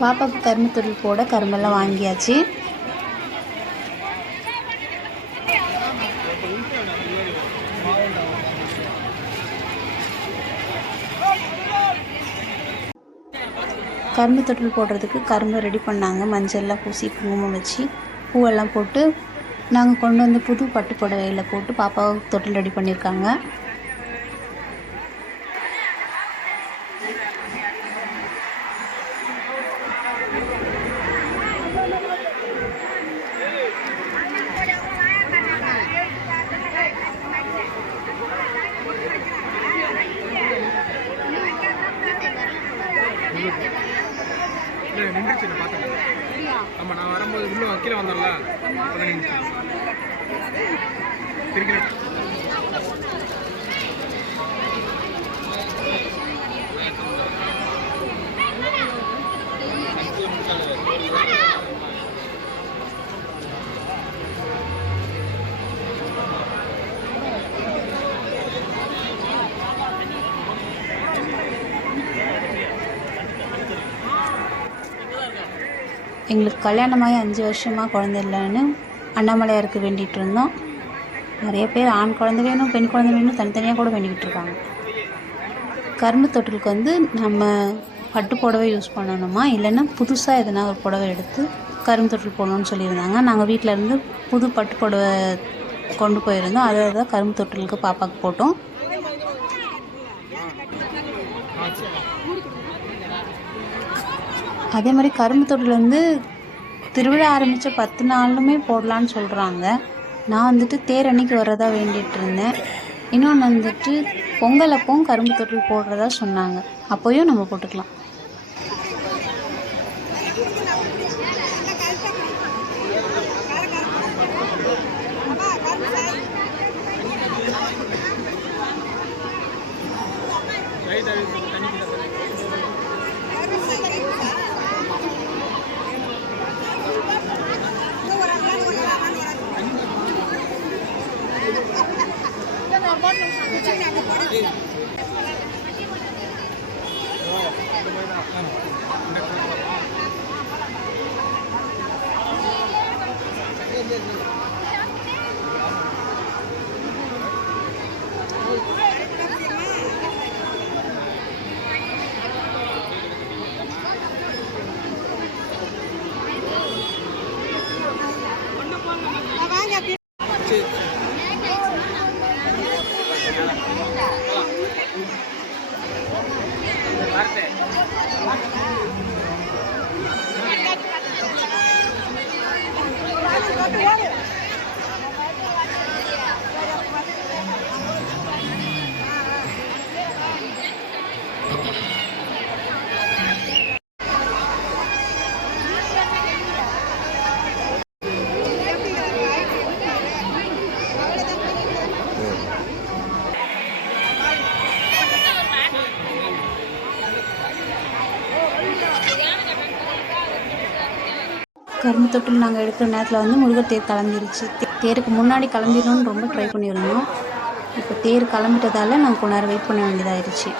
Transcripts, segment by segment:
பாப்பாவுக்கு கரும்பு தொழில் போட கரும்பெல்லாம் வாங்கியாச்சு. கரும்பு தொட்டில் போடுறதுக்கு கரும்பு ரெடி பண்ணாங்க. மஞ்சள்லாம் பூசி குங்குமம் வச்சு பூவெல்லாம் போட்டு நாங்கள் கொண்டு வந்து புது பட்டு புடவையில் போட்டு பாப்பாவுக்கு தொட்டில் ரெடி பண்ணியிருக்காங்க இல்லை நின்றுச்சு நான் பார்த்தேன் ஆமாம் நான் வரும்போது உள்ள கீழே வந்தேன்ல அப்போ நின்றுச்சு. திருப்பி எங்களுக்கு கல்யாணமாகி அஞ்சு வருஷமாக குழந்தை இல்லைன்னு அண்ணாமலையாருக்கு வேண்டிகிட்டு இருந்தோம். நிறைய பேர் ஆண் குழந்தை வேணும் பெண் குழந்தை வேணும் தனித்தனியாக கூட வேண்டிக்கிட்டு இருக்காங்க. கரும்பு தொட்டிலுக்கு வந்து நம்ம பட்டு புடவை யூஸ் பண்ணணுமா? இல்லைன்னா புதுசாக எதனா ஒரு புடவை எடுத்து கரும்பு தொட்டில் போடணும்னு சொல்லியிருந்தாங்க. நாங்கள் வீட்டில் இருந்து புது பட்டு புடவை கொண்டு போயிருந்தோம். அதை தான் கரும்பு தொட்டிலுக்கு பாப்பாவுக்கு போட்டோம். அதே மாதிரி கரும்பு தொட்டில் வந்து திருவிழா ஆரம்பித்த பத்து நாளுமே போடலான்னு சொல்கிறாங்க நான் வந்துட்டு தேர் அன்னைக்கு வர்றதா வேண்டிகிட்டு இருந்தேன். இன்னொன்று வந்துட்டு பொங்கல் அப்பவும் கரும்பு தொட்டில் போடுறதா சொன்னாங்க. அப்போயும் நம்ம போட்டுக்கலாம். Light Gracias. Obrigada. கரும்பு தொட்டில் நாங்கள் எடுக்கிற நேரத்தில் வந்து முருகர் தேர் கிளம்பிருச்சு தேருக்கு முன்னாடி கிளம்பிடணும்னு ரொம்ப ட்ரை பண்ணியிருந்தோம் இப்போ தேர் கிளம்பிட்டதால நாங்கள் கொஞ்ச நேரம் வெயிட் பண்ண வேண்டியதாயிருச்சு.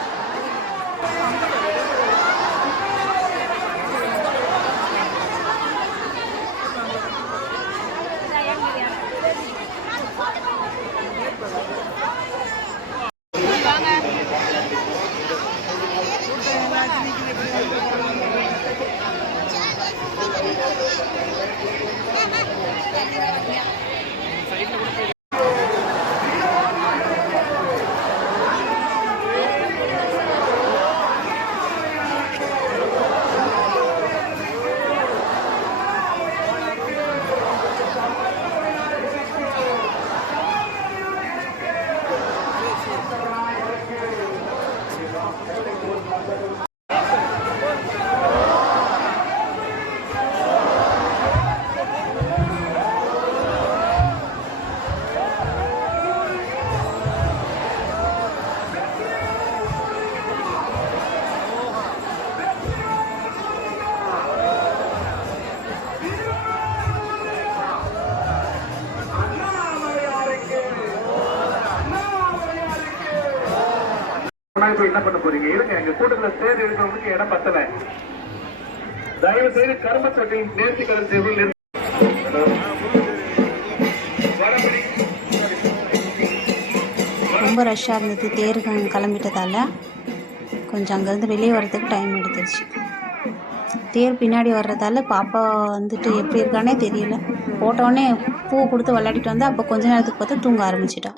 என்ன பண்ண போறீங்க? இருங்க எங்க கூட்டத்துல தேர் இருக்கிறவங்களுக்கு இடம் பத்தல. தயவு செய்து கரும்பு தொட்டில் நேர்த்தி கடன் செய்வது நிறுத்தி- வடபடி ரொம்ப ரஷ்ஷாக இருந்தது. தேர் க- கிளம்பிட்டதால கொஞ்சம் அங்கேருந்து வெளியே வர்றதுக்கு டைம் எடுத்துருச்சு. தேர் பின்னாடி வர்றதால பாப்பா வந்துட்டு எப்படி இருக்கானே தெரியல. போட்டோடனே பூ கொடுத்து விளையாடிட்டு வந்தா அப்போ கொஞ்ச நேரத்துக்கு பார்த்தா தூங்க ஆரம்பிச்சிட்டா.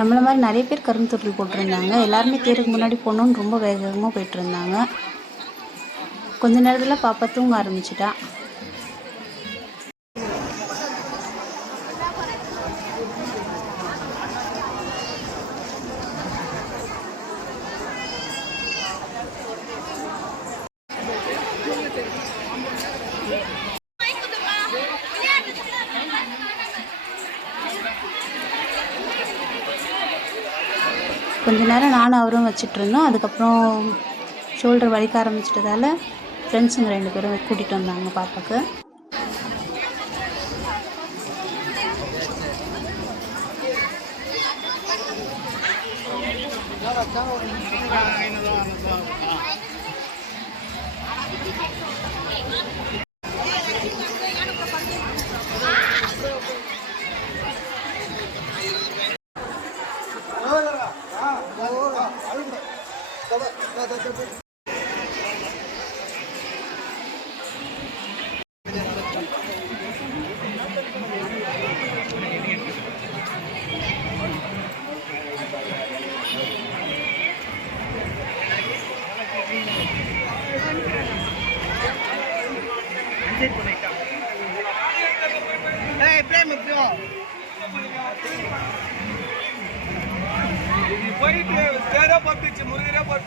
நம்மளை மாதிரி நிறைய பேர் கரும்பு தொட்டில் போட்டிருந்தாங்க. எல்லாருமே தேருக்கு முன்னாடி போகணுன்னு ரொம்ப வேக வேகமாக போயிட்டுருந்தாங்க. கொஞ்ச நேரத்தில் பாப்பா தூங்க ஆரம்பிச்சிட்டா. கொஞ்ச நேரம் நானும் அவரும் வச்சிட்ருந்தோம். அதுக்கப்புறம் ஷோல்டர் வலிக்க ஆரம்பிச்சிட்டதால் ஃப்ரெண்ட்ஸுங்க ரெண்டு பேரும் கூட்டிகிட்டு வந்தாங்க பாப்பாவுக்கு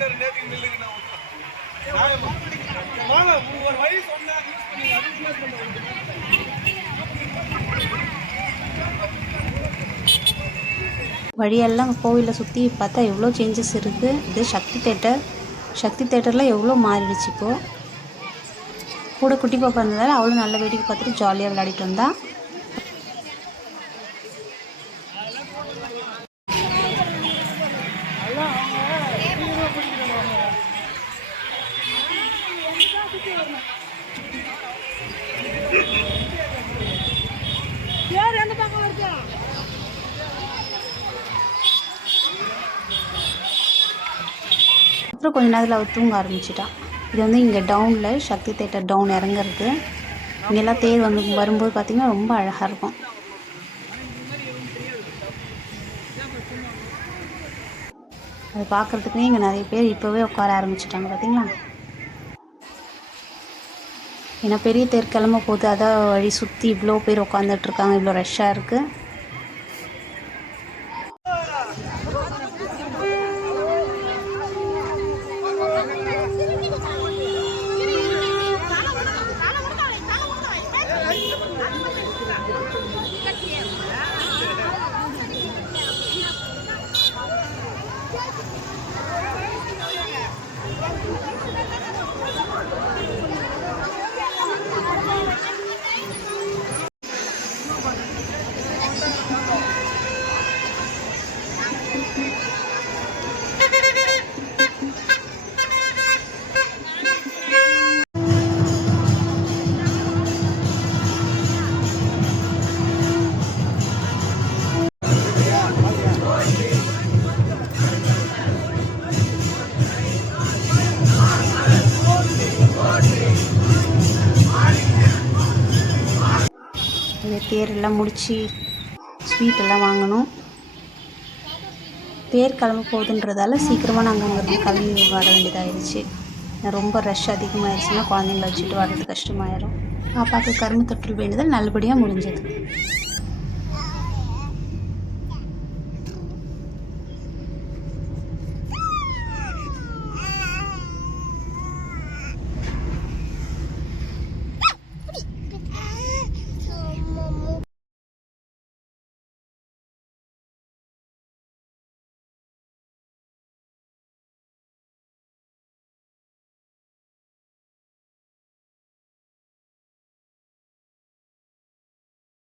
முருகரே போட்டாரு மில்லுக்கு நான் ஒரு யூஸ் பண்ணி அது யூஸ் பண்ணுவோம் வழியெல்லாம் கோவிலை சுற்றி பார்த்தா எவ்வளோ சேஞ்சஸ் இருக்குது இது சக்தி தேட்டர் சக்தி தேட்டரில் எவ்வளோ மாறிடுச்சு இப்போது கூட குட்டி பாப்பா இருந்ததால் அவ்வளோ நல்ல வேடிக்கை பார்த்துட்டு ஜாலியாக விளையாடிட்டு வந்தா. அப்புறம் கொஞ்ச நேரத்தில் அவள் தூங்க ஆரம்பிச்சிட்டான் இது வந்து இங்கே டவுனில் சக்தி தேட்டர் டவுன் இறங்குறது. இங்கெல்லாம் தேர் வந்து வரும்போது பார்த்திங்கன்னா ரொம்ப அழகாக இருக்கும். அதை பார்க்குறதுக்குனே இங்கே நிறைய பேர் இப்போவே உட்கார ஆரம்பிச்சிட்டாங்க பார்த்தீங்களா ஏன்னா பெரிய தேர் கிளம்ப போகுது அதான் வழி சுற்றி இவ்வளோ பேர் உட்காந்துட்ருக்காங்க இவ்வளோ ரஷ்ஷாக இருக்குது எல்லாம் முடித்து ஸ்வீட் எல்லாம் வாங்கணும். தேர் கிளம்ப போகுதுன்றதால சீக்கிரமாக நாங்கள் அங்கேருந்து கிளம்பி வர வேண்டியதாகிடுச்சு ரொம்ப ரஷ் அதிகமாகிடுச்சுன்னா குழந்தைங்கள வச்சுட்டு வர்றது கஷ்டமாயிரும். பாப்பாவுக்கு கரும்பு தொட்டில் வேண்டுதல் நல்லபடியாக முடிஞ்சது.